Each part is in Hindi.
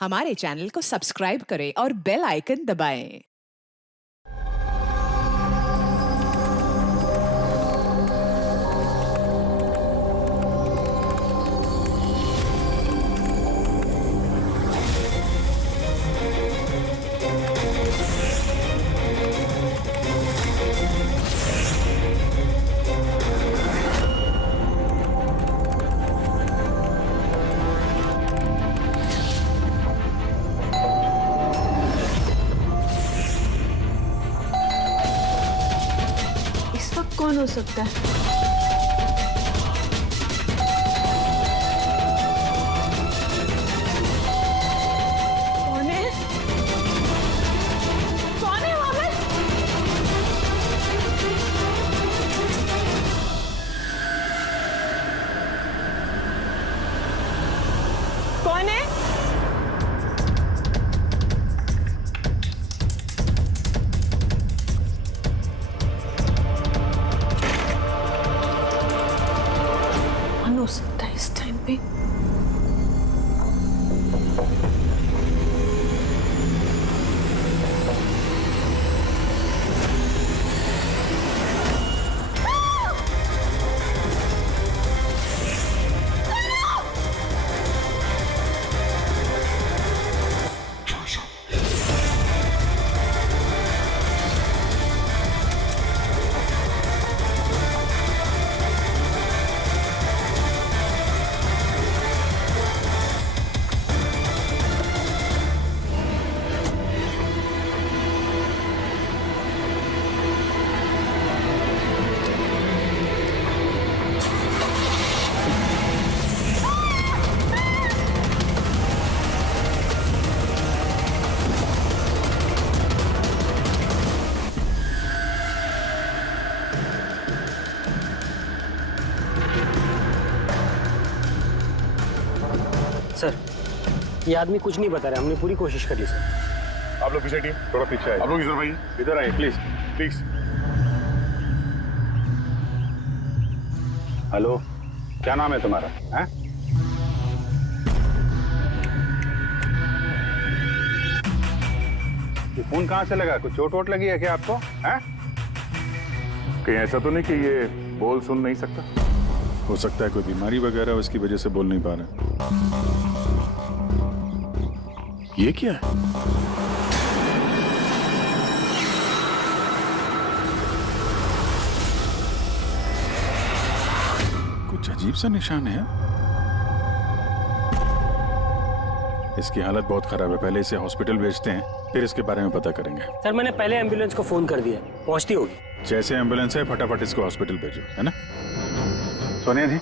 हमारे चैनल को सब्सक्राइब करें और बेल आइकन दबाएं। इस वक्त कौन हो सकता है? कौन है? कौन है वहां पर? कौन है? कौन हो सकता है इस टाइम पे? सर, ये आदमी कुछ नहीं बता रहा, हमने पूरी कोशिश कर ली सर। आप लोग पीछे हटिए, थोड़ा पीछे आइए। आप लोग इधर आइए, इधर आइए प्लीज प्लीज। हेलो, क्या नाम है तुम्हारा? हैं? ये फोन कहाँ से लगा? कुछ चोट वोट लगी है क्या आपको? हैं? कहीं ऐसा तो नहीं कि ये बोल सुन नहीं सकता? हो सकता है कोई बीमारी वगैरह उसकी वजह से बोल नहीं पा रहे। ये क्या है? कुछ अजीब सा निशान है। इसकी हालत बहुत खराब है, पहले इसे हॉस्पिटल भेजते हैं, फिर इसके बारे में पता करेंगे। सर, मैंने पहले एम्बुलेंस को फोन कर दिया, पहुंचती होगी। जैसे एम्बुलेंस है फटाफट इसको हॉस्पिटल भेजो, है ना? सोनिया जी,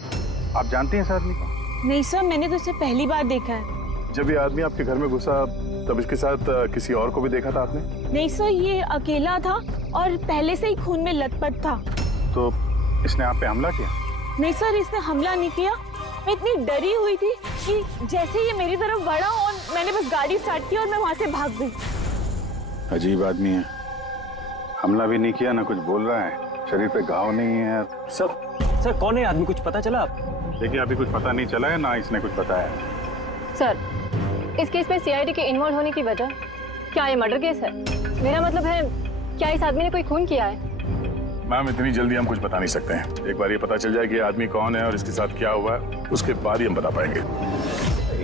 आप जानती हैं इस आदमी को? नहीं सर, मैंने तो इसे पहली बार देखा है। जब ये आदमी आपके घर में घुसा तब इसके साथ किसी और को भी देखा था आपने? नहीं सर, ये अकेला था और पहले से ही खून में लथपथ था। तो इसने आप पे हमला किया? नहीं सर, इसने हमला नहीं किया। मैं इतनी डरी हुई थी कि जैसे ये मेरी तरफ बढ़ा और मैंने बस गाड़ी स्टार्ट की और मैं वहां से भाग गई। अजीब आदमी है। हमला भी नहीं किया, ना कुछ बोल रहा है, शरीर पे घाव नहीं है। सर कौन है आदमी, कुछ पता चला आप? देखिए, अभी कुछ पता नहीं चला है, ना इसने कुछ बताया। सर, इस केस में सीआईडी के इन्वॉल्व होने की वजह, क्या ये मर्डर केस है? मेरा मतलब है, क्या इस आदमी ने कोई खून किया है? मैम, इतनी जल्दी हम कुछ बता नहीं सकते हैं। एक बार ये पता चल जाए कि ये आदमी कौन है और इसके साथ क्या हुआ है, उसके बाद ही हम बता पाएंगे।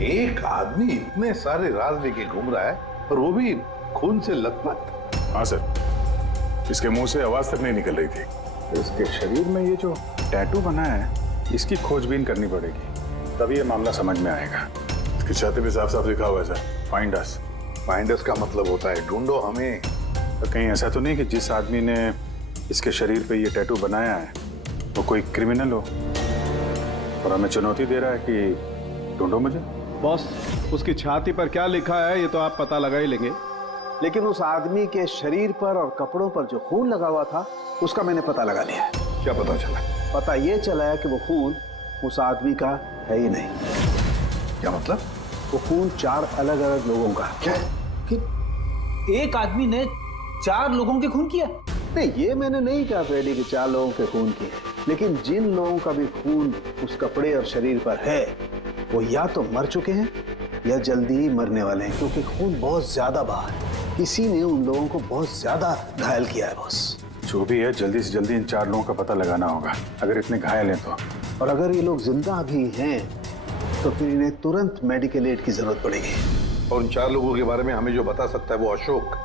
एक आदमी इतने सारे राज लेके घूम रहा है और वो भी खून से लथपथ। हाँ सर, इसके मुंह से आवाज तक नहीं निकल रही थी। इसके शरीर में ये जो टैटू बना है, इसकी खोजबीन करनी पड़ेगी, तभी ये मामला समझ में आएगा। इसकी छाती पे साफ साफ लिखा हुआ है sir, find us. Find us का मतलब होता है ढूंढो हमें। तो कहीं ऐसा तो नहीं कि जिस आदमी ने इसके शरीर पे ये टैटू बनाया है वो कोई क्रिमिनल हो और हमें चुनौती दे रहा है कि ढूंढो मुझे? बॉस, उसकी छाती पर क्या लिखा है ये तो आप पता लगा ही लेंगे, लेकिन उस आदमी के शरीर पर और कपड़ों पर जो खून लगा हुआ था उसका मैंने पता लगा लिया। क्या पता चला? पता ये चला है कि वो खून उस आदमी का है ही नहीं। क्या मतलब? वो खून 4 अलग अलग लोगों का। क्या कि एक आदमी ने 4 लोगों के खून किया? नहीं, ये मैंने नहीं कहा फ्रेडी कि 4 लोगों के खून किए, लेकिन जिन लोगों का भी खून उस कपड़े और शरीर पर है वो या तो मर चुके हैं या जल्दी ही मरने वाले हैं, क्योंकि खून बहुत ज्यादा बहा है। किसी ने उन लोगों को बहुत ज्यादा घायल किया है बॉस। जो भी है जल्दी से जल्दी इन 4 लोगों का पता लगाना होगा, अगर इतने घायल हैं तो। और अगर ये लोग जिंदा भी हैं तो फिर इन्हें तुरंत मेडिकल एड की जरूरत पड़ेगी। और उन 4 लोगों के बारे में हमें जो बता सकता है वो अशोक,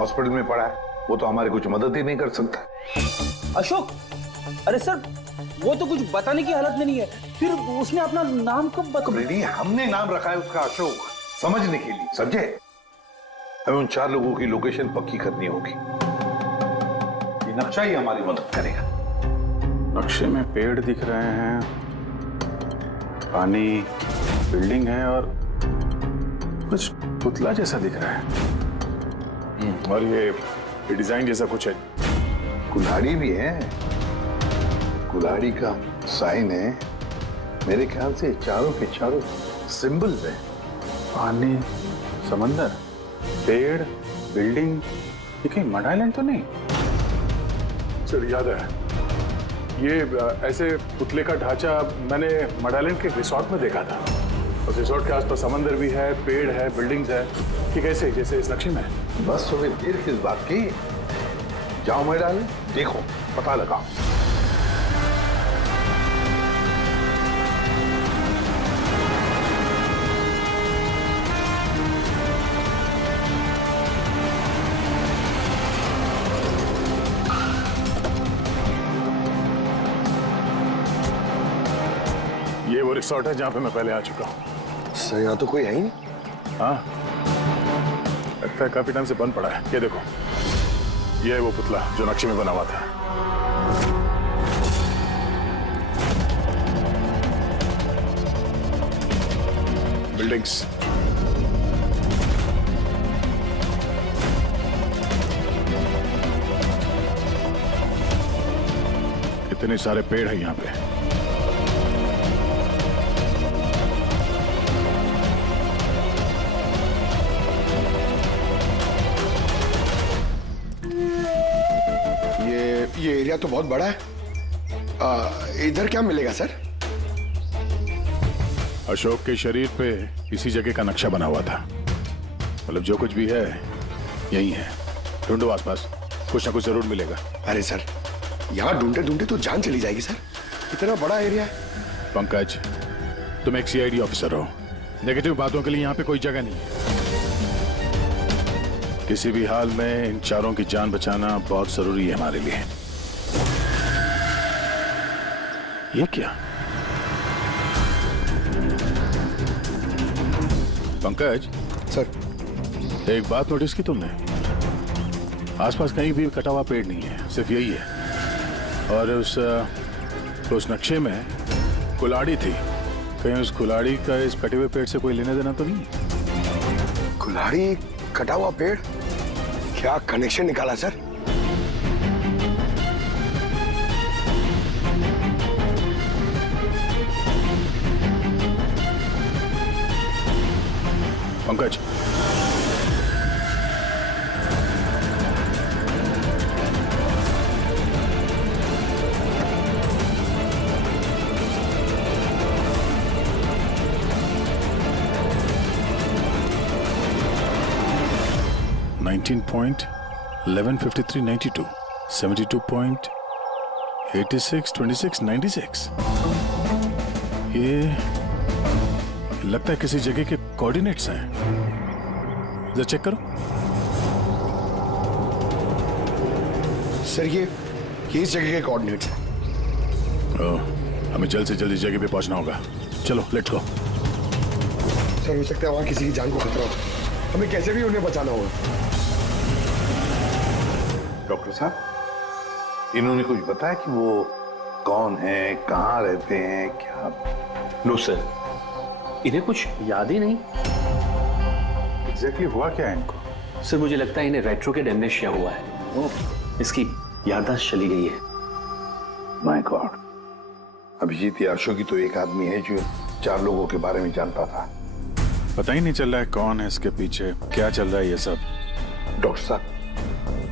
हॉस्पिटल में पड़ा है, वो तो हमारी कुछ मदद ही नहीं कर सकता। अशोक, अरे सर वो तो कुछ बताने की हालत में नहीं है, फिर उसने अपना नाम कब बता? हमने नाम रखा है उसका अशोक, समझने के लिए, समझे? हमें उन 4 लोगों की लोकेशन पक्की करनी होगी। ये नक्शा ही हमारी मदद करेगा। नक्शे में पेड़ दिख रहे हैं, पानी, बिल्डिंग है और कुछ पुतला जैसा दिख रहा है। और ये डिजाइन जैसा कुछ है। कुल्हाड़ी भी है, कुल्हाड़ी का साइन है। मेरे ख्याल से चारों के चारों सिंबल्स हैं। पानी, समंदर, पेड़, बिल्डिंग, ये कहीं मड आइलैंड तो नहीं? सर याद है, ये ऐसे पुतले का ढांचा मैंने मड आइलैंड के रिसोर्ट में देखा था। उस रिसोर्ट के आसपास समंदर भी है, पेड़ है, बिल्डिंग्स है। कि कैसे जैसे इस नक्शे में? बस तुम्हें देर किस बात की? जाओ मैदान, देखो, पता लगाओ। ये वो रिसोर्ट है जहां पे मैं पहले आ चुका हूँ। सर यहाँ तो कोई है ही नहीं। हाँ, लगता है काफी टाइम से बंद पड़ा है। ये देखो, ये है वो पुतला जो नक्शे में बना हुआ था। बिल्डिंग्स, कितने सारे पेड़ हैं यहाँ पे। ये एरिया तो बहुत बड़ा है। इधर क्या मिलेगा सर? अशोक के शरीर पे इसी जगह का नक्शा बना हुआ था। मतलब जो कुछ भी है यही है। ढूंढो आसपास, कुछ ना कुछ जरूर मिलेगा। अरे सर, यहाँ ढूंढते ढूंढते तो जान चली जाएगी सर, इतना बड़ा एरिया है। पंकज, तुम एक CID ऑफिसर हो, नेगेटिव बातों के लिए यहाँ पे कोई जगह नहीं है। किसी भी हाल में इन 4 की जान बचाना बहुत जरूरी है हमारे लिए। ये क्या? पंकज सर, एक बात नोटिस की तुमने? आसपास कहीं भी कटा हुआ पेड़ नहीं है, सिर्फ यही है। और उस नक्शे में कुल्हाड़ी थी। कहीं उस कुल्हाड़ी का इस कटे हुए पेड़ से कोई लेना देना तो नहीं? कुल्हाड़ी, कटा हुआ पेड़, क्या कनेक्शन निकाला सर? पंकज, $19.1153.92, 72.862696। ये लगता है किसी जगह के कोऑर्डिनेट्स हैं। जरा चेक करो। सर ये इस जगह के कोऑर्डिनेट्स हैं। हमें जल्द से जल्द इस जगह पे पहुंचना होगा। चलो लेट्स गो। सर हो सकता है वहां किसी की जान को खतरा हो, हमें कैसे भी उन्हें बचाना होगा। डॉक्टर साहब, इन्होंने कुछ बताया कि वो कौन है, कहाँ रहते हैं, क्या? नो सर, इन्हें कुछ याद ही नहीं। एग्जैक्टली हुआ क्या है इनको? सर मुझे लगता है इन्हें रेट्रोकेड एमनेशिया हुआ है। इसकी याददाश्त चली गई है। माय गॉड, अभिजीत या अशोक ही तो एक आदमी है जो 4 लोगों के बारे में जानता था। पता ही नहीं चल रहा है कौन है इसके पीछे, क्या चल रहा है ये सब। डॉक्टर साहब,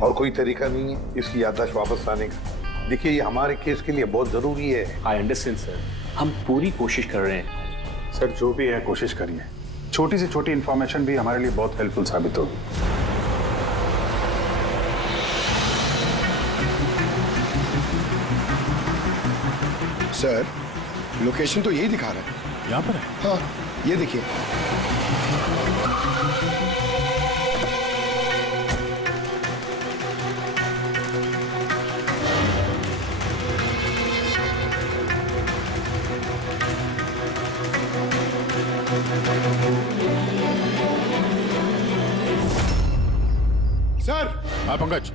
और कोई तरीका नहीं है इसकी याददाश्त वापस लाने का? देखिए, ये हमारे केस के लिए बहुत जरूरी है। आई अंडरस्टैंड सर, हम पूरी कोशिश कर रहे हैं। सर जो भी है कोशिश करिए, छोटी से छोटी इंफॉर्मेशन भी हमारे लिए बहुत हेल्पफुल साबित होगी। सर, लोकेशन तो यही दिखा रहा है। यहाँ पर है? हाँ, ये देखिए। सर। हाँ पंकज,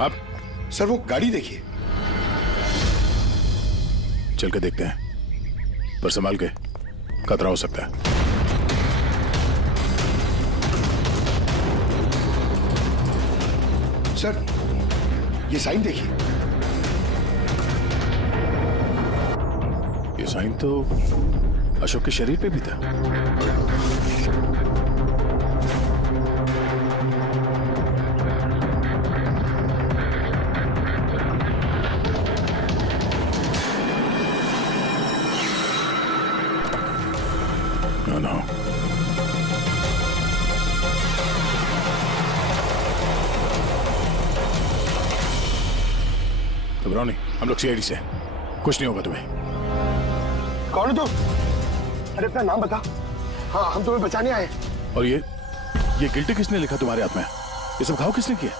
आप सर वो गाड़ी देखिए। चल के देखते हैं, पर संभाल के, खतरा हो सकता है। सर ये साइन देखिए। ये साइन तो अशोक के शरीर पे भी था। No. घबराओ नहीं, हम लोग सीआईडी से, कुछ नहीं होगा तुम्हें। कौन है तुम? अरे अपना नाम बता। हाँ, हम तुम्हें बचाने आए। और ये गिल्टी किसने लिखा तुम्हारे हाथ में? ये सब घाव किसने किया?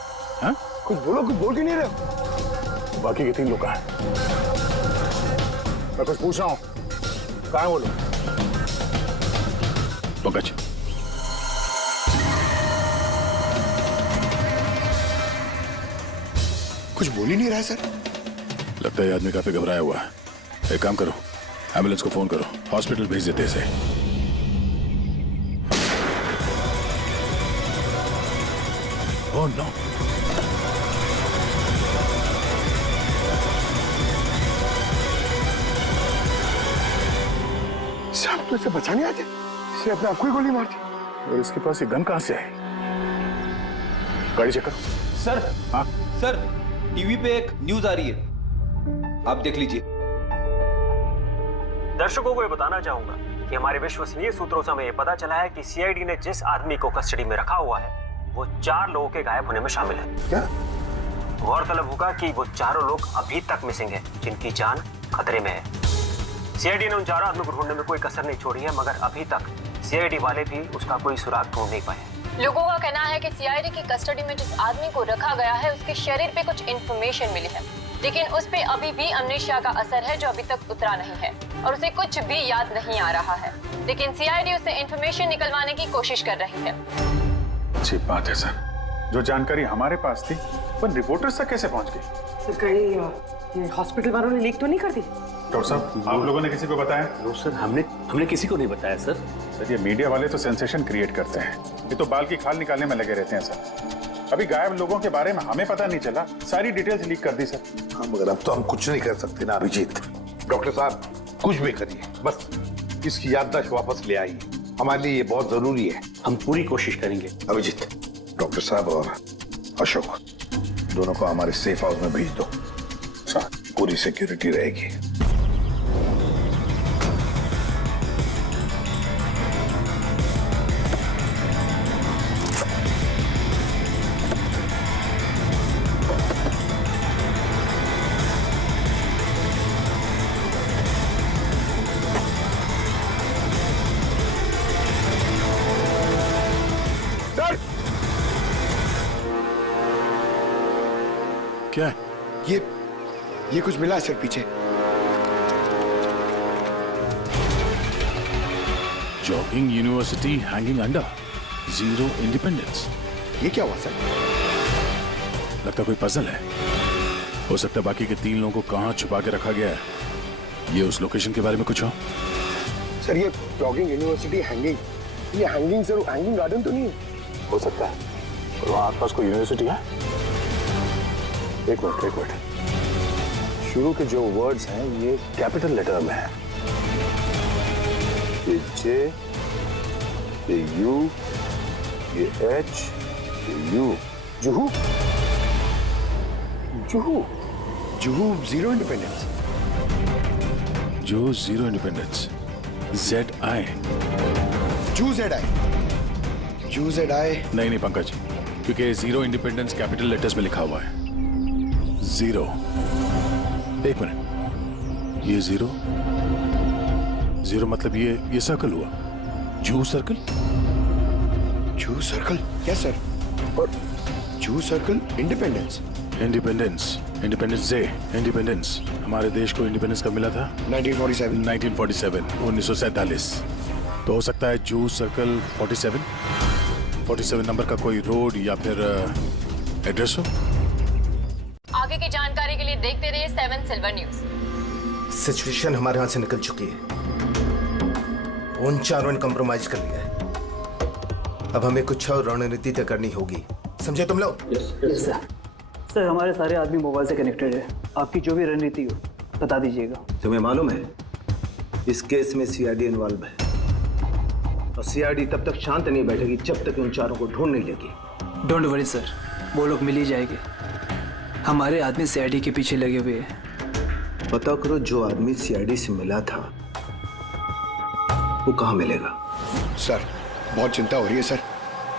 हाँ? कुछ बोलो, कुछ बोल क्यों नहीं रहे? बाकी के 3 लोग कहाँ हैं? मैं कुछ पूछ रहा हूँ, कहाँ है वो लोग? पंकज, कुछ बोल ही नहीं रहा है सर। लगता है ये आदमी काफी घबराया हुआ है। एक काम करो, एम्बुलेंस को फोन करो, हॉस्पिटल भेज देते इसे। Oh no. साहब तो इसे बचाने आते, इसने अपने आप को ही गोली मार दी। और इसके पास ये गन कहां से आई? गाड़ी चेक करो। सर। हाँ सर, टीवी पे एक न्यूज आ रही है, आप देख लीजिए। दर्शकों को ये बताना चाहूंगा कि हमारे विश्वसनीय सूत्रों से हमें ये पता चला है कि सीआईडी ने जिस आदमी को कस्टडी में रखा हुआ है वो 4 लोगों के गायब होने में शामिल है। क्या? गौरतलब होगा कि वो चारों लोग अभी तक मिसिंग हैं, जिनकी जान खतरे में है। सीआईडी ने उन 4 आदमियों को ढूंढने में कोई कसर नहीं छोड़ी है, मगर अभी तक सीआईडी वाले भी उसका कोई सुराग ढूंढ नहीं पाए। लोगों का कहना है कि सीआईडी की कस्टडी में जिस आदमी को रखा गया है उसके शरीर पे कुछ इंफॉर्मेशन मिली है, लेकिन उस पे अभी भी अमनेशिया का असर है जो अभी तक उतरा नहीं है और उसे कुछ भी याद नहीं आ रहा है। लेकिन सीआईडी उसे इंफॉर्मेशन निकलवाने की कोशिश कर रही है। अच्छी बात है सर, जो जानकारी हमारे पास थी वो रिपोर्टर्स तक कैसे पहुंच गई? सर कहीं हॉस्पिटल वालों ने लीक तो नहीं कर दी? डॉक्टर साहब, आप लोगों ने किसी को बताया? नो सर, हमने किसी को नहीं बताया सर। सर ये मीडिया वाले तो सेंसेशन क्रिएट करते हैं, ये तो बाल की खाल निकालने में लगे रहते हैं सर। अभी गायब लोगों के बारे में हमें पता नहीं चला, सारी डिटेल्स लीक कर दी सर। हाँ, मगर अब तो हम कुछ नहीं कर सकते ना अभिजीत। डॉक्टर साहब कुछ भी करिए, बस इसकी याददाश्त वापस ले आइए, हमारे लिए ये बहुत जरूरी है। हम पूरी कोशिश करेंगे। अभिजीत, डॉक्टर साहब और अशोक दोनों को हमारे सेफ हाउस में भेज दो, पूरी सिक्योरिटी रहेगी। क्या है? ये कुछ मिला है सर पीछे। Jogging university hanging under, 0 independence. ये क्या हुआ सर? लगता कोई पजल है। हो सकता है बाकी के 3 लोगों को कहां छुपा के रखा गया है। ये उस लोकेशन के बारे में कुछ हो? सर ये जॉगिंग यूनिवर्सिटी हैंगिंग, ये हैंगिंग सर हैंगिंग गार्डन तो नहीं है? हो सकता है, और वहां आसपास कोई यूनिवर्सिटी है। एक मिनट, शुरू के जो वर्ड्स हैं ये कैपिटल लेटर में है। ये जे, ये यू, ये एच, ये यू। जुहू, जुहू, जुहू 0 इंडिपेंडेंस। जो 0 इंडिपेंडेंस। ZI? UZI? नहीं पंकज, क्योंकि जीरो इंडिपेंडेंस कैपिटल लेटर्स में लिखा हुआ है। जीरो। एक मिनट, ये जीरो मतलब ये सर्कल हुआ, जू सर्कल। जू सर्कल? Yes sir. और जू सर्कल इंडिपेंडेंस डे। इंडिपेंडेंस, हमारे देश को इंडिपेंडेंस कब मिला था? 1947। 1947। तो हो सकता है जू सर्कल 47 नंबर का कोई रोड या फिर एड्रेस हो। आगे की जानकारी के लिए देखते रहिए 7 सिल्वर न्यूज। सिचुएशन हमारे हाथ से निकल चुकी है, उन चारों ने कंप्रोमाइज कर लिया है। अब हमें कुछ और रणनीति तय करनी होगी, समझे तुम लोग? Yes sir. सर हमारे सारे आदमी मोबाइल से कनेक्टेड है, आपकी जो भी रणनीति हो बता दीजिएगा। तुम्हें मालूम है इस केस में CID इन्वॉल्व है, और CID तब तक शांत नहीं बैठेगी जब तक उन चारों को ढूंढ नहीं लेगी। डोंट वरी सर, वो लोग मिल ही जाएंगे। हमारे आदमी CID के पीछे लगे हुए हैं। पता करो जो आदमी CID से मिला था वो कहाँ मिलेगा। सर बहुत चिंता हो रही है सर,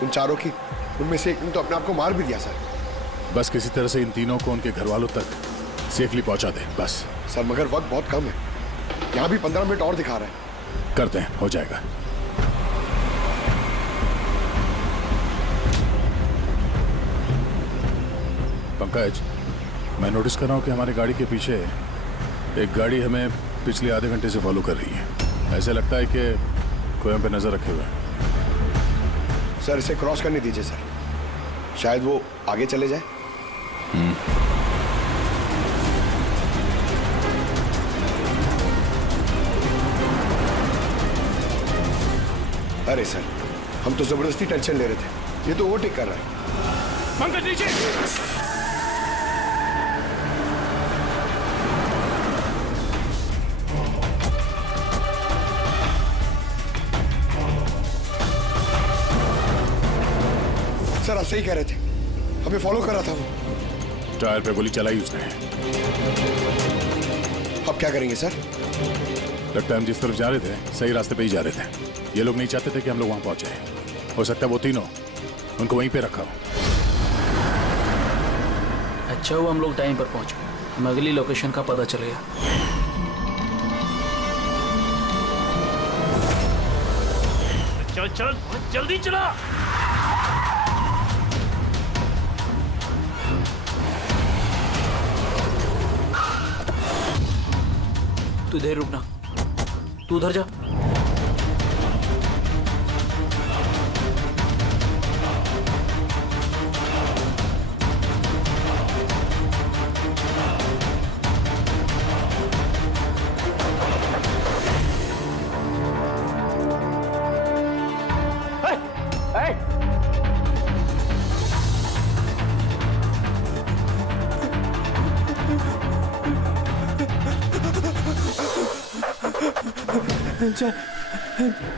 उन चारों की। उनमें से एक ने तो अपने आप को मार भी दिया सर। बस किसी तरह से इन तीनों को उनके घर वालों तक सेफली पहुंचा दे बस। सर मगर वक्त बहुत कम है, यहाँ भी 15 मिनट और दिखा रहा है। करते हैं, हो जाएगा। पंकज, मैं नोटिस कर रहा हूँ कि हमारी गाड़ी के पीछे एक गाड़ी हमें पिछले आधे घंटे से फॉलो कर रही है। ऐसे लगता है कि कोई हम पे नजर रखे हुए है। सर इसे क्रॉस करने दीजिए सर, शायद वो आगे चले जाए। अरे सर, हम तो जबरदस्ती टेंशन ले रहे थे, ये तो ओवरटेक कर रहा है। पंकज नीचे। सर आप सही कह रहे थे, हमें फॉलो कर रहा था वो। टायर पे गोली चलाई उसने। अब क्या करेंगे सर? लगता है हम जिस तरफ जा रहे थे सही रास्ते पे ही जा रहे थे। ये लोग नहीं चाहते थे कि हम लोग वहां पहुंचे। हो सकता है वो तीनों उनको वहीं पे रखा हो। अच्छा हुआ हम लोग टाइम पर पहुंचे, हमें अगली लोकेशन का पता चल गया। चल चल जल्दी चला। तू इधर रुकना, तू उधर जा।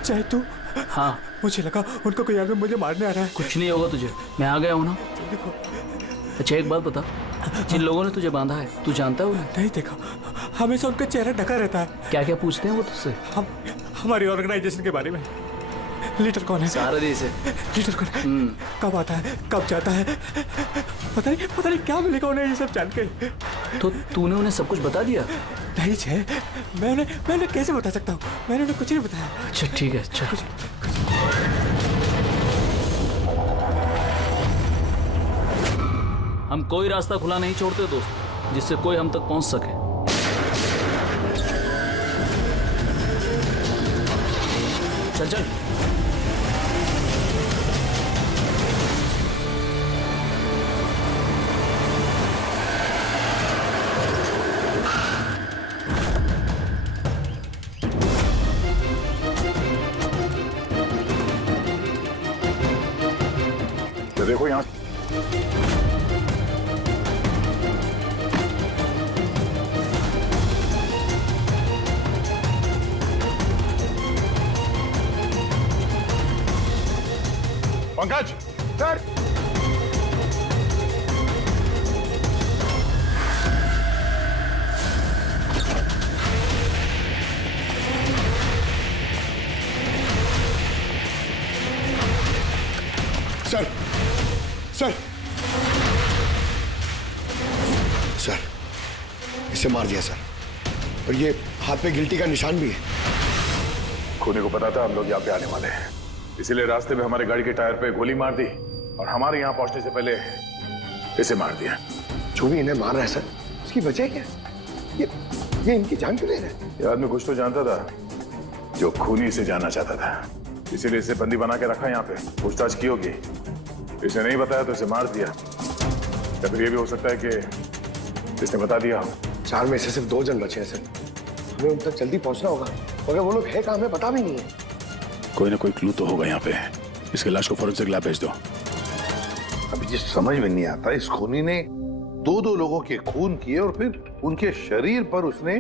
चाहे तू। हाँ मुझे लगा उनको कोई आदमी मुझे मारने आ रहा है। कुछ नहीं होगा तुझे, मैं आ गया हूँ ना। अच्छा एक बात बता, जिन लोगों ने तुझे बांधा है तू जानता है उन्हें? नहीं देखा, हमेशा उनका चेहरा ढका रहता है। क्या क्या पूछते हैं वो तुझसे? हम हमारी ऑर्गेनाइजेशन के बारे में। लीडर कौन है? सारा देश है। लीडर कौन है? कब आता है, कब जाता है? पता नहीं क्या मिलेगा उन्हें ये सब जान के। तो तूने उन्हें सब कुछ बता दिया? नहीं छे, मैंने कैसे बता सकता हूँ? मैंने उन्हें कुछ नहीं बताया। अच्छा ठीक है, अच्छा हम कोई रास्ता खुला नहीं छोड़ते दोस्त, जिससे कोई हम तक पहुंच सके। चल चल। तो देखो यहाँ Pankaj sir. Sir sir sir, इसे मार दिया सर, और ये हाथ पे गिल्टी का निशान भी है। खूनी को पता था हम लोग यहाँ पे आने वाले हैं, इसीलिए रास्ते में हमारे गाड़ी के टायर पे गोली मार दी और हमारे यहाँ पहुंचने से पहले इसे मार दिया। जो भी इन्हें मार रहा है सर, उसकी वजह क्या? ये इनकी जान क्यों ले रहा है? ये आदमी कुछ तो जानता था जो खूनी इसे जानना चाहता था, इसीलिए इसे बंदी बना के रखा यहाँ पे। पूछताछ की होगी, इसे नहीं बताया तो इसे मार दिया, या फिर ये भी हो सकता है कि इसने बता दिया हो। 4 में से सिर्फ 2 जन बचे हैं सर, हमें उन तक जल्दी पहुंचना होगा, मगर वो लोग है कहाँ हमें पता भी नहीं है। कोई ना कोई क्लू तो होगा यहाँ पे। इसके लाश को फोरेंसिक लैब भेज दो। अभी जिस समझ में नहीं आता, इस खूनी ने 2 लोगों के खून किए और फिर उनके शरीर पर उसने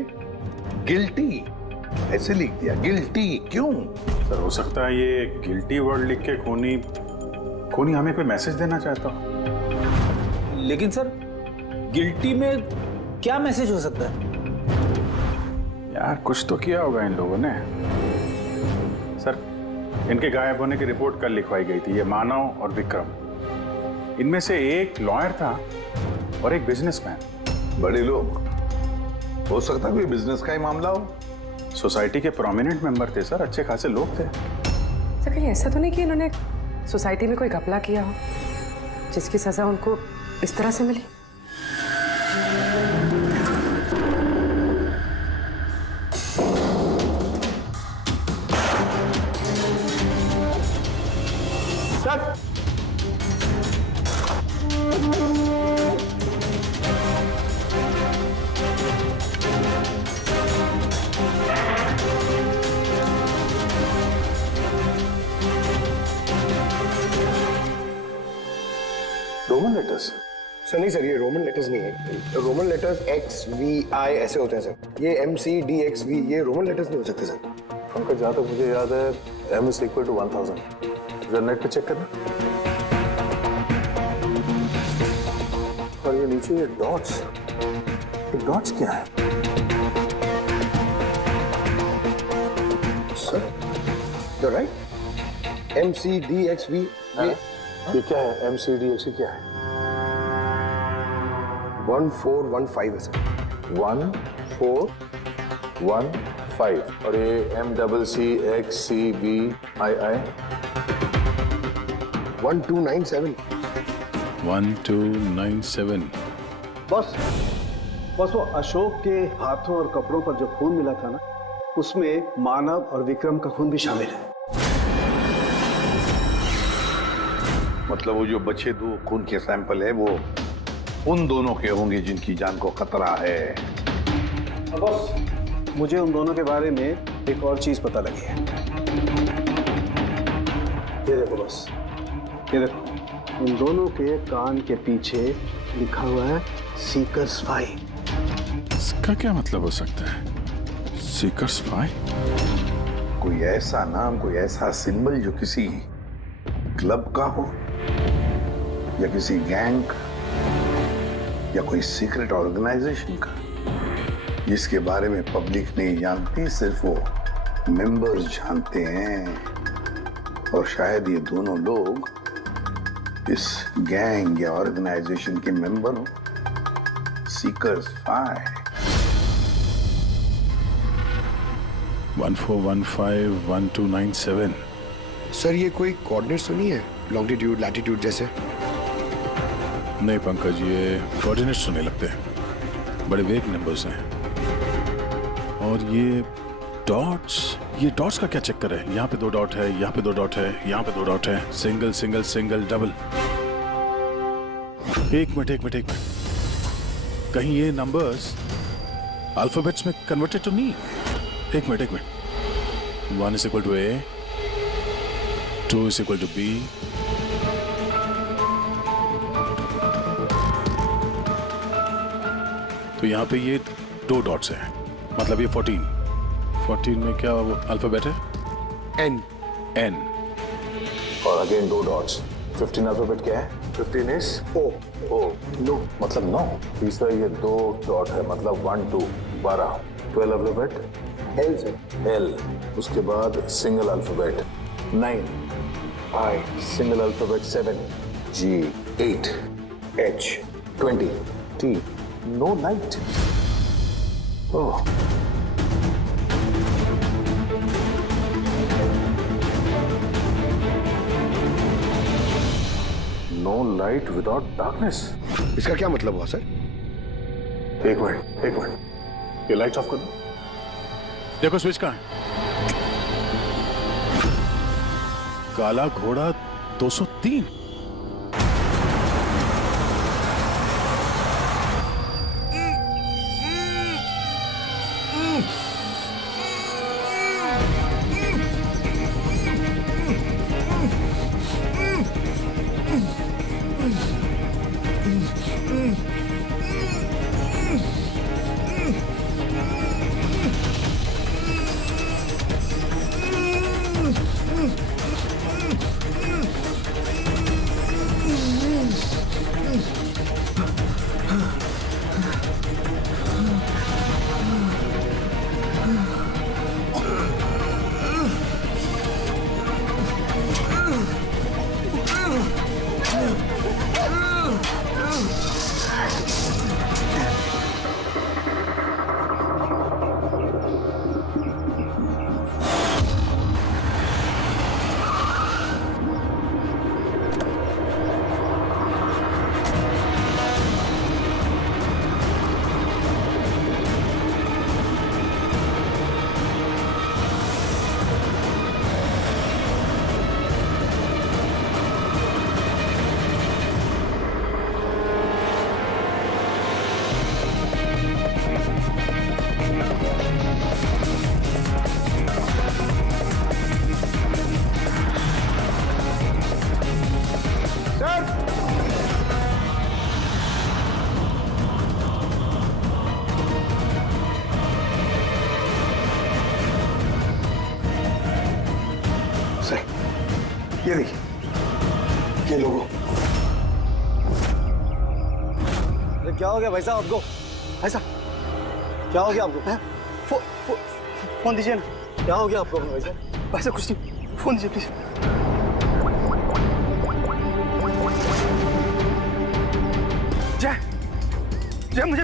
गिल्टी ऐसे लिख दिया। गिल्टी क्यों? सर हो सकता है ये गिल्टी वर्ड लिख के खूनी हमें कोई मैसेज देना चाहता हो। लेकिन सर गिल्टी में क्या मैसेज हो सकता है? यार कुछ तो किया होगा इन लोगों ने। सर इनके गायब होने की रिपोर्ट कल लिखवाई गई थी। ये मानव और विक्रम, इनमें से एक लॉयर था और एक बिजनेसमैन। बड़े लोग, हो सकता है कोई बिजनेस का ही मामला हो। सोसाइटी के प्रोमिनेंट मेंबर थे सर, अच्छे खासे लोग थे। सर कहीं ऐसा तो नहीं कि इन्होंने सोसाइटी में कोई घपला किया हो जिसकी सजा उनको इस तरह से मिली? Sir Roman letters? सर नहीं सर, ये रोमन लेटर्स नहीं है। रोमन लेटर्स XVI ऐसे होते हैं सर। ये MCDXV, ये रोमन लेटर्स नहीं हो सकते सर। उनका जहाँ तक मुझे याद है M is equal to 1000। जरा नेट पे चेक करना। और ये नीचे ये डॉट्स क्या है? Sir you're right, MCDXV। ये क्या है? MCDXV क्या है? 1415 है सर। 1415। और ये MCCXCVII 1297। 1297। बस वो अशोक के हाथों और कपड़ों पर जो खून मिला था ना, उसमें मानव और विक्रम का खून भी शामिल है। मतलब वो जो बचे 2 खून के सैंपल है वो उन दोनों के होंगे जिनकी जान को खतरा है। बस मुझे उन दोनों के बारे में एक और चीज पता लगी है। ये देखो बस, ये देखो, उन दोनों के कान के पीछे लिखा हुआ है सीकर्स 5। इसका क्या मतलब हो सकता है? सीकर्स 5? कोई ऐसा नाम, कोई ऐसा सिंबल जो किसी क्लब का हो या किसी गैंग या कोई सीक्रेट ऑर्गेनाइजेशन का, जिसके बारे में पब्लिक नहीं जानती, सिर्फ वो मेंबर्स जानते हैं। और शायद ये दोनों लोग इस गैंग या ऑर्गेनाइजेशन के मेंबर हो। सीकर्स 5। 1415 1297। सर ये कोई कोऑर्डिनेट्स तो नहीं है, लॉन्गिट्यूड लैटिट्यूड जैसे? नहीं पंकज, ये कोऑर्डिनेट्स तो नहीं लगते, बड़े वेग नंबर्स हैं। और ये डॉट्स का क्या चक्कर है? यहाँ पे 2 डॉट है, यहाँ पे 2 डॉट है, यहाँ पे 2 डॉट है, सिंगल सिंगल सिंगल डबल। एक मिनट, कहीं ये नंबर्स अल्फाबेट्स में कन्वर्टेड तो नहीं? एक minute. 1 is equal to A, 2 is equal to B, तो यहाँ पे ये 2 डॉट्स हैं, मतलब ये 14 में क्या अल्फाबेट है? N। और अगेन 2 डॉट्स। 15 अल्फाबेट क्या है? 15 is O। नो मतलब 9। तीसरा ये 2 डॉट है, मतलब 1 2 12। 12 अल्फाबेट L से L। उसके बाद single alphabet 9। I single alphabet 7, G 8, H 20, T no light. Oh. No light without darkness. इसका क्या मतलब हुआ सर? एक मिनट, ये लाइट ऑफ कर दो। देखो स्विच कहाँ है? काला घोड़ा 203। ये देखिए, ये लोगो। अरे क्या हो गया भाई साहब आपको? ऐसा क्या हो गया आपको? फोन दीजिए ना। क्या हो गया आपको भाई साहब? वैसे कुछ नहीं, फोन दीजिए प्लीज। जय मुझे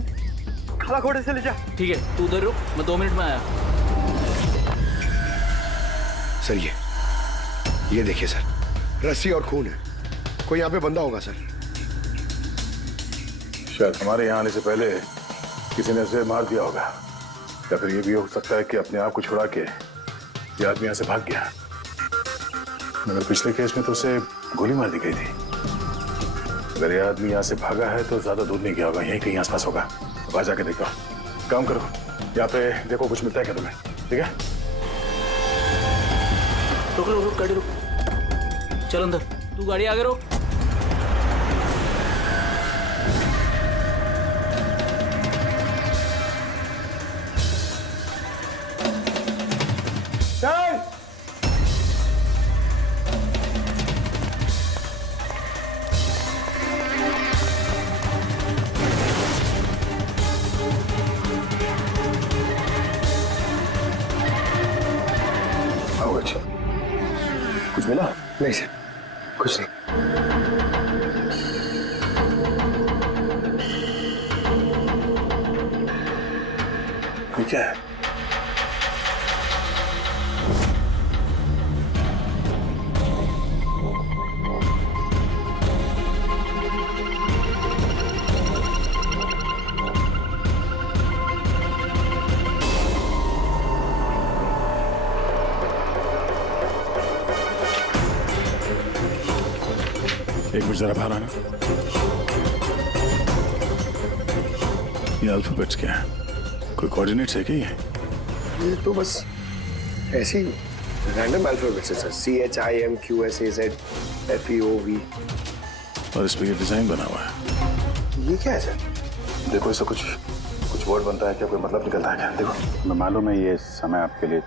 काला घोड़े से ले जा। ठीक है, तू उधर रुक, मैं 2 मिनट में आया। सर ये देखिए सर, रस्सी और खून है। कोई यहाँ पे बंदा होगा सर। शायद हमारे यहाँ आने से पहले किसी ने उसे मार दिया होगा, या फिर ये भी हो सकता है कि अपने आप को छुड़ा के ये आदमी यहाँ से भाग गया। मगर पिछले केस में तो उसे गोली मार दी गई थी। अगर ये आदमी यहाँ से भागा है तो ज्यादा दूर नहीं गया होगा, यहीं कहीं आसपास होगा। वहां जाके देखो। काम करो, यहाँ पे देखो कुछ मिलता है क्या तुम्हें, ठीक है? रुक गाड़ी रुक। चल अंदर, तू गाड़ी आगे रोक। चल। आओ अच्छा। कुछ मिला? नहीं सर, कुछ नहीं। ये क्या है? एक मिनट जरा बाहर आना। ये अल्फाबेट्स क्या है? कोई कोऑर्डिनेट्स है क्या ये तो बस ऐसे ही रैंडम अल्फाबेट्स है सर। CHIMQSAZFEOV। और इस पे ये डिजाइन बना हुआ है। ये क्या है सर? देखो इससे कुछ वर्ड बनता है क्या, कोई मतलब निकलता है क्या? देखो, मैं मालूम है ये समय आपके लिए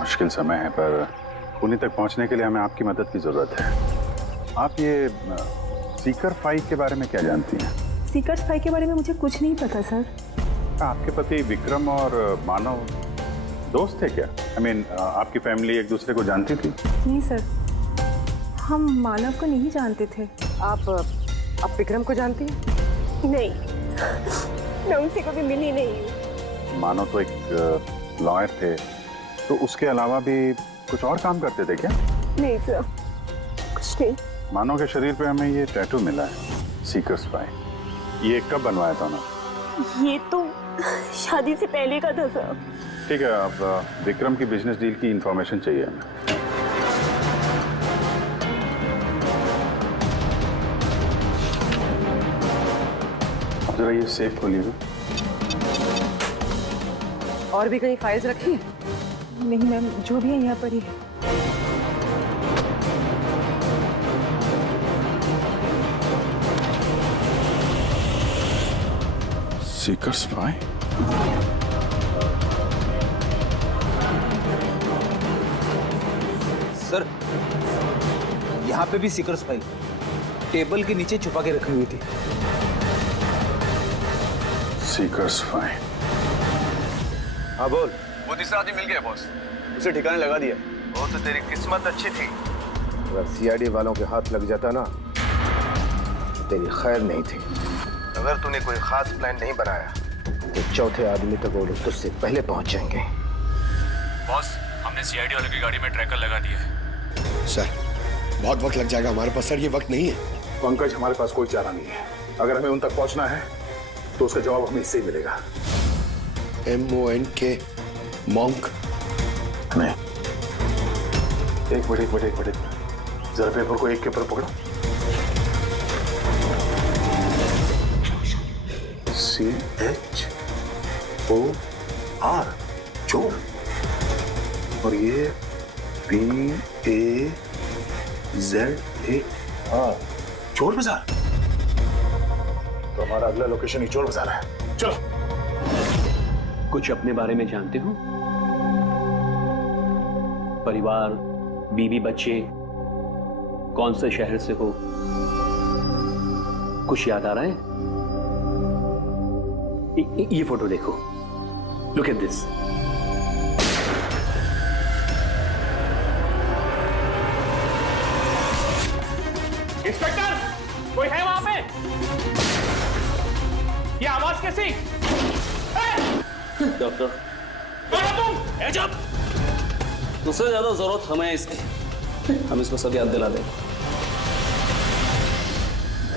मुश्किल समय है, पर पुणे तक पहुंचने के लिए हमें आपकी मदद की जरूरत है। आप ये सीकर 5 के बारे में क्या जानती हैं? सीकर 5 के बारे में मुझे कुछ नहीं पता सर। आपके पति विक्रम और मानव दोस्त थे क्या? I mean, आपकी फैमिली एक दूसरे को जानती थी? नहीं सर, हम मानव को नहीं जानते थे। आप विक्रम को जानती हैं? नहीं, मैं उनसे कभी मिली नहीं हूँ। मानो तो एक लॉयर थे, तो उसके अलावा भी कुछ और काम करते थे क्या? नहीं सर, कुछ नहीं। मानो के शरीर पे हमें ये टैटू मिला है, सीकर स्पाई। ये कब बनवाया था उन्होंने? ये तो शादी से पहले का था सर। ठीक है, अब विक्रम की बिजनेस डील की इंफॉर्मेशन चाहिए हमें। अब जरा ये सेफ खोलिएगा। और भी कहीं फाइल्स रखी है? नहीं मैम, जो भी है यहाँ पर ही है। सीकर स्पाई? सर, यहाँ पे भी सीकर स्पाई टेबल के नीचे छुपा के रखी हुई थी। सीकर स्पाई? हाँ बोल। वो तीसरा आदमी मिल गया बॉस, उसे ठिकाने लगा दिया। वो तो तेरी किस्मत अच्छी थी। अगर सीआईडी वालों के हाथ लग जाता ना तो तेरी खैर नहीं थी। अगर तूने कोई खास प्लान नहीं बनाया तो चौथे आदमी तक वो लोग तुझसे पहले पहुंच जाएंगे। बॉस, हमने सीआईडी वालों की गाड़ी में ट्रैकर लगा दिया है। सर, बहुत वक्त लग जाएगा हमारे पास। सर, ये वक्त नहीं है। पंकज, हमारे पास कोई चारा नहीं है। अगर हमें उन तक पहुंचना है तो उसका जवाब हमें इससे ही मिलेगा। MONK monk? नहीं, एक मिनट, जरा पेपर को एक के ऊपर पकड़ो। CHOR, चोर। और ये BAZAR, चोर बाजार। तो हमारा अगला लोकेशन ही चोर बाजार है। चलो। कुछ अपने बारे में जानते हो? परिवार, बीवी, बच्चे, कौन से शहर से हो? कुछ याद आ रहा है? ये फोटो देखो, लुक एट दिस। इंस्पेक्टर, कोई है वहां पे? ये आवाज कैसी? डॉक्टर, तुम तुझसे ज्यादा जरूरत हमें इसकी। हम इसको सब याद दिला दें।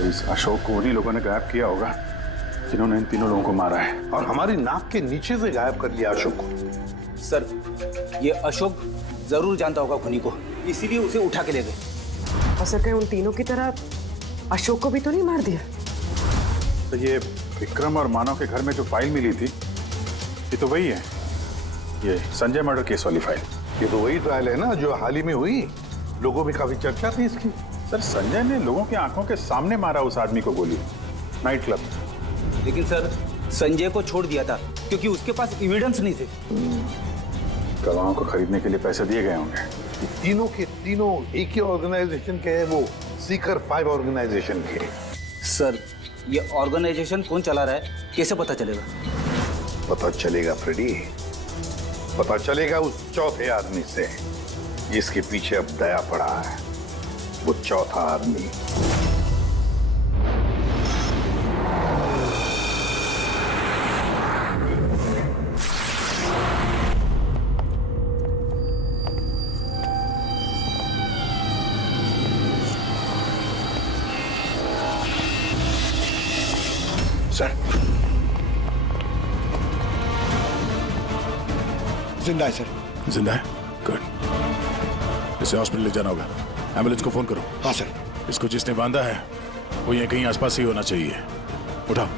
इस अशोक को उन्हीं लोगों ने गायब किया होगा जिन्होंने इन तीनों लोगों को मारा है, और हमारी नाक के नीचे से गायब कर लिया अशोक को। सर, ये अशोक जरूर जानता होगा खुनी को, इसीलिए उसे उठा के ले गए। और सर, कहीं उन तीनों की तरह अशोक को भी तो नहीं मार दिया? तो ये विक्रम और मानव के घर में जो फाइल मिली थी, ये तो वही है, ये संजय मर्डर केस वाली फाइल। ये तो वही ट्रायल है ना जो हाल ही में हुई। लोगों में काफी चर्चा थी इसकी। सर, संजय ने लोगों की आंखों के सामने मारा उस आदमी को गोली, नाइट क्लब। लेकिन सर, संजय को छोड़ दिया था क्योंकि उसके पास एविडेंस नहीं थे। गवाहों को खरीदने के लिए पैसे दिए गए होंगे। तीनों के तीनों एक ही ऑर्गेनाइजेशन के हैं, वो सीकर 5 ऑर्गेनाइजेशन के। सर, ये ऑर्गेनाइजेशन कौन चला रहा है, कैसे पता चलेगा? पता चलेगा फ्रेडी, पता चलेगा उस चौथे आदमी से जिसके पीछे अब दया पड़ा है। वो चौथा आदमी सर, जिंदा है सर। जिंदा है? गुड। इसे हॉस्पिटल ले जाना होगा। एम्बुलेंस को फोन करो। हाँ सर। इसको जिसने बांधा है वो यहीं कहीं आसपास ही होना चाहिए। उठाओ।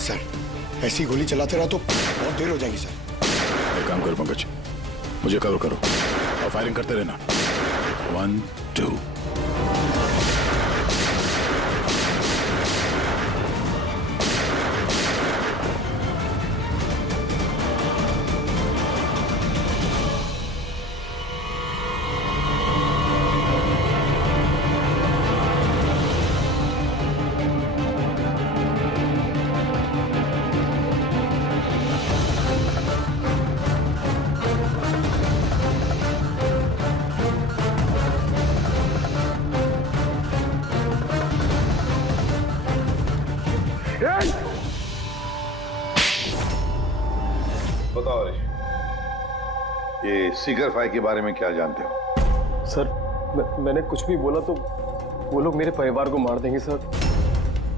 सर, ऐसी गोली चलाते रहो तो बहुत देर हो जाएगी सर। एक काम करो पंकज, मुझे कवर करो और फायरिंग करते रहना। 1 2। ये सीकर फाई के बारे में क्या जानते हो? सर मैंने कुछ भी बोला तो वो लोग मेरे परिवार को मार देंगे सर।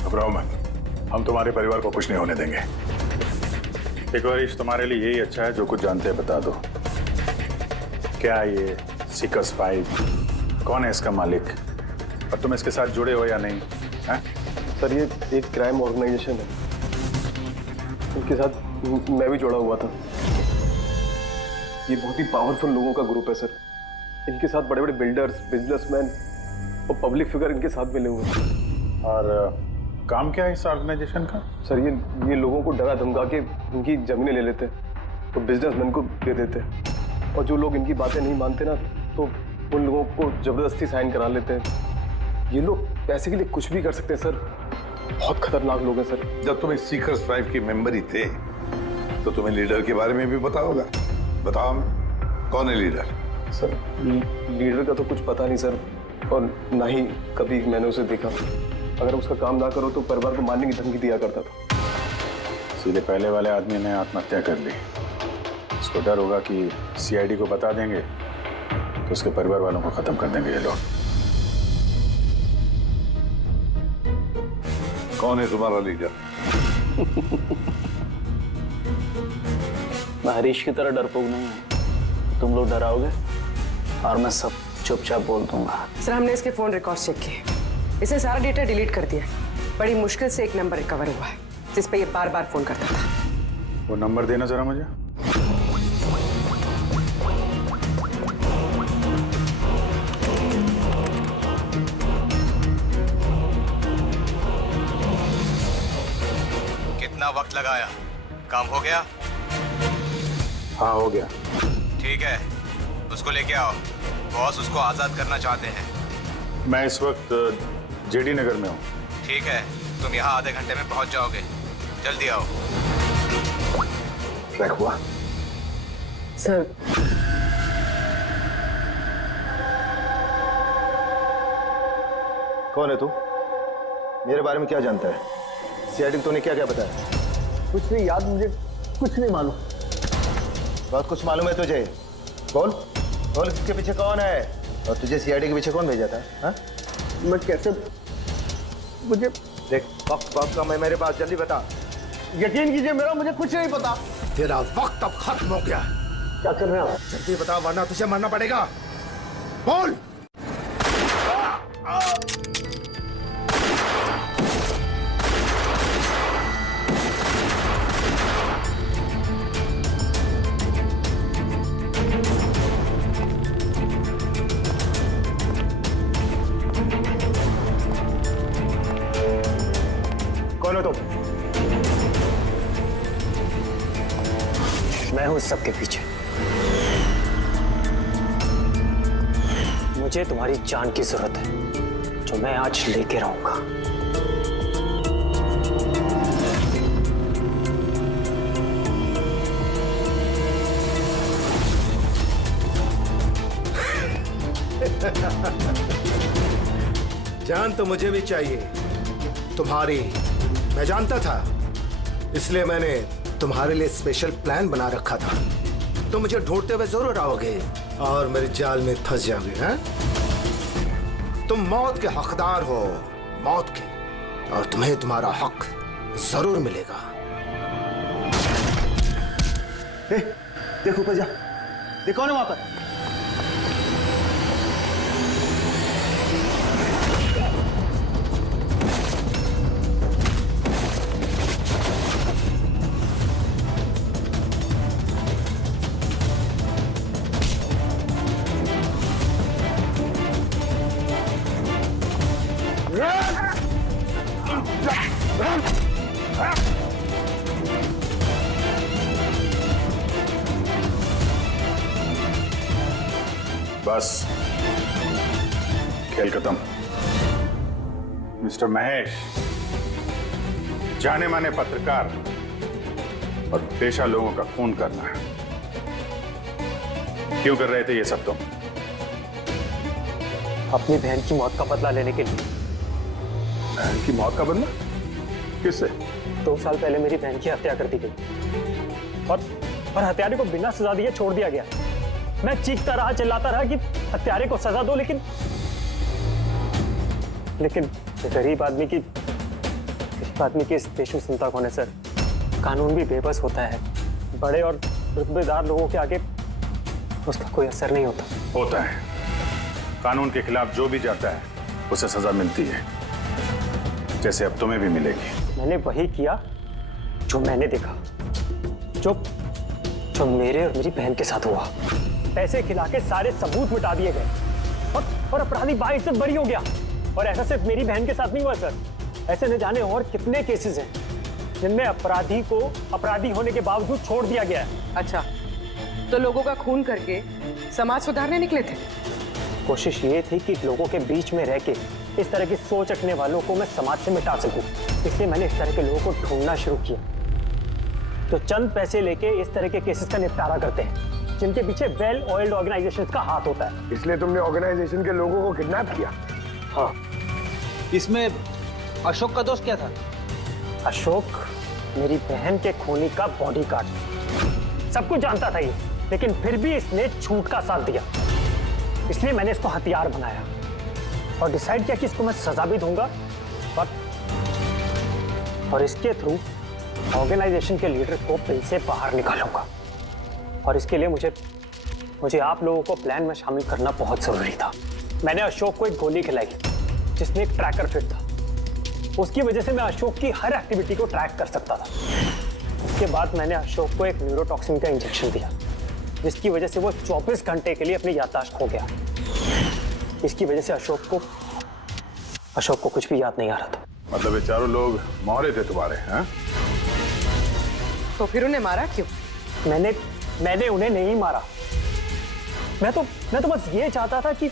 घबराओ मत, हम तुम्हारे परिवार को कुछ नहीं होने देंगे। एक बार तुम्हारे लिए यही अच्छा है, जो कुछ जानते हैं बता दो। क्या ये सीकर्स 5 कौन है, इसका मालिक, और तुम इसके साथ जुड़े हो या नहीं? सर ये एक क्राइम ऑर्गेनाइजेशन है, उनके साथ मैं भी जुड़ा हुआ था। ये बहुत ही पावरफुल लोगों का ग्रुप है सर। इनके साथ बड़े बड़े बिल्डर्स, बिजनेसमैन और पब्लिक फिगर इनके साथ मिले हुए हैं। और काम क्या है इस ऑर्गेनाइजेशन का? सर ये लोगों को डरा धमका के इनकी जमीनें ले लेते हैं, तो बिजनेसमैन को दे देते हैं, और जो लोग इनकी बातें नहीं मानते ना, तो उन लोगों को जबरदस्ती साइन करा लेते हैं। ये लोग पैसे के लिए कुछ भी कर सकते हैं सर। बहुत खतरनाक लोग हैं सर। जब तुम इस सीकर्स 5 के मेंबर ही थे तो तुम्हें लीडर के बारे में भी पता होगा। बताओ कौन है लीडर? सर लीडर का तो कुछ पता नहीं सर, और ना ही कभी मैंने उसे देखा। अगर उसका काम ना करो तो परिवार को मारने की धमकी दिया करता था। सीधे पहले वाले आदमी ने आत्महत्या कर ली। उसको डर होगा कि सीआईडी को बता देंगे तो उसके परिवार वालों को खत्म कर देंगे ये लोग। कौन है तुम्हारा लीडर? मैं हरीश की तरह डरपोक नहीं हूं। तुम लोग डराओगे और मैं सब चुपचाप बोल दूंगा। सर हमने इसके फोन रिकॉर्ड चेक किए, इसने सारा डेटा डिलीट कर दिया। बड़ी मुश्किल से एक नंबर रिकवर हुआ है जिस पे ये बार बार फोन करता था। वो नंबर देना जरा मुझे। कितना वक्त लगाया? काम हो गया? हाँ हो गया। ठीक है, उसको लेके आओ। बॉस उसको आजाद करना चाहते हैं। मैं इस वक्त जेडी नगर में हूँ। ठीक है, तुम यहाँ आधे घंटे में पहुंच जाओगे। जल्दी आओ। ट्रैक हुआ? सर कौन है तू? मेरे बारे में क्या जानता है? सीआईडी तूने क्या क्या बताया? कुछ नहीं याद, मुझे कुछ नहीं मालूम। बहुत कुछ मालूम है तुझे। बोल बोल, इसके पीछे कौन है और तुझे सीआईडी के पीछे कौन भेजा था? हाँ? मैं कैसे, मुझे देख, वक्त का मैं मेरे पास, जल्दी बता। यकीन कीजिए मेरा मुझे कुछ नहीं पता। तेरा वक्त अब खत्म हो गया। क्या कर रहे हैं आप? जल्दी बता वरना तुझे मरना पड़ेगा। बोल। कौन हो तुम? मैं हूं सबके पीछे। मुझे तुम्हारी जान की जरूरत है, जो मैं आज लेके रहूंगा। जान तो मुझे भी चाहिए तुम्हारी। मैं जानता था, इसलिए मैंने तुम्हारे लिए स्पेशल प्लान बना रखा था। तुम मुझे ढूंढते हुए जरूर आओगे और मेरे जाल में फंस जाओगे। हैं? तुम मौत के हकदार हो, मौत के, और तुम्हें तुम्हारा हक जरूर मिलेगा। देखो ऊपर जा, देखो कौन है वहां पर? बस खेल खत्म। मिस्टर महेश, जाने माने पत्रकार और पेशा लोगों का खून करना है। क्यों कर रहे थे ये सब तुम? अपनी बहन की मौत का बदला लेने के लिए। बहन की मौत का बदला? किससे? 2 साल पहले मेरी बहन की हत्या कर दी गई और हत्यारे को बिना सजा दिए छोड़ दिया गया। मैं चीखता रहा, चिल्लाता रहा कि हत्यारे को सजा दो, लेकिन गरीब आदमी की इस देश में सुनता कौन है सर? कानून भी बेबस होता है। बड़े और रुतबेदार लोगों के आगे उसका कोई असर नहीं होता है। कानून के खिलाफ जो भी जाता है उसे सजा मिलती है, जैसे अब तुम्हें भी मिलेगी। मैंने वही किया जो मैंने देखा, जो मेरे और मेरी बहन के साथ हुआ। पैसे खिला के सारे सबूत मिटा दिए गए और अपराधी बाइज्जत बरी हो गया। और ऐसा सिर्फ मेरी बहन के साथ नहीं हुआ सर, ऐसे न जाने और कितने केसेस हैं जिनमें अपराधी को अपराधी होने के बावजूद छोड़ दिया गया है। अच्छा, तो लोगों का खून करके समाज सुधारने निकले थे? कोशिश ये थी कि लोगों के बीच में रह के इस तरह की सोच रखने वालों को मैं समाज से मिटा सकूं। इसलिए मैंने इस तरह के लोगों को ढूंढना शुरू किया, तो चंद पैसे लेके इस तरह के केसेस का निपटारा करते हैं, जिनके पीछे वेल ऑयल्ड ऑर्गेनाइजेशंस का हाथ होता है। इसलिए तुमने ऑर्गेनाइजेशन के लोगों को किडनैप किया? हाँ। इसमें अशोक का दोष क्या था? अशोक मेरी बहन के खूनी का बॉडीगार्ड। सब कुछ जानता था ये, लेकिन फिर भी इसने झूठ का साथ दिया। इसलिए मैंने इसको हथियार बनाया और डिसाइड किया कि इसको मैं सजा भी दूंगा और इसके थ्रू ऑर्गेनाइजेशन के लीडर को बिल से बाहर निकालूंगा। और इसके लिए मुझे आप लोगों को प्लान में शामिल करना बहुत जरूरी था। मैंने अशोक को एक गोली खिलाई जिसमें एक ट्रैकर फिट था। उसकी वजह से मैं अशोक की हर एक्टिविटी को ट्रैक कर सकता था। उसके बाद मैंने अशोक को एक न्यूरोटॉक्सिन का इंजेक्शन दिया, जिसकी वजह से वो 24 घंटे के लिए अपनी याददाश्त खो गया। इसकी वजह से अशोक को कुछ भी याद नहीं आ रहा था। मतलब ये चारों लोग मोहरे थे तुम्हारे, हैं? तो फिर उन्हें मारा क्यों? मैंने उन्हें नहीं मारा। मैं तो बस ये चाहता था कि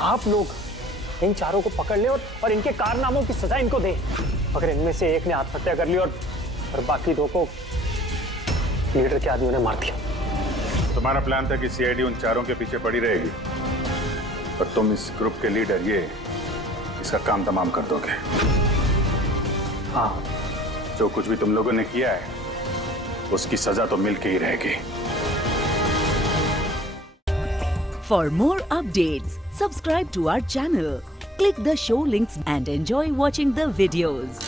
आप लोग इन चारों को पकड़ ले और इनके कारनामों की सजा इनको दे। अगर इनमें से एक ने आत्महत्या कर ली और बाकी दो को लीडर के आदमियों ने मार दिया। तुम्हारा प्लान था कि सीआईडी उन चारों के पीछे पड़ी रहेगी और तुम इस ग्रुप के लीडर इसका काम तमाम कर दोगे। हाँ, जो कुछ भी तुम लोगों ने किया है उसकी सजा तो मिल के ही रहेगी। For more updates, subscribe to our channel, click the show links and enjoy watching the videos.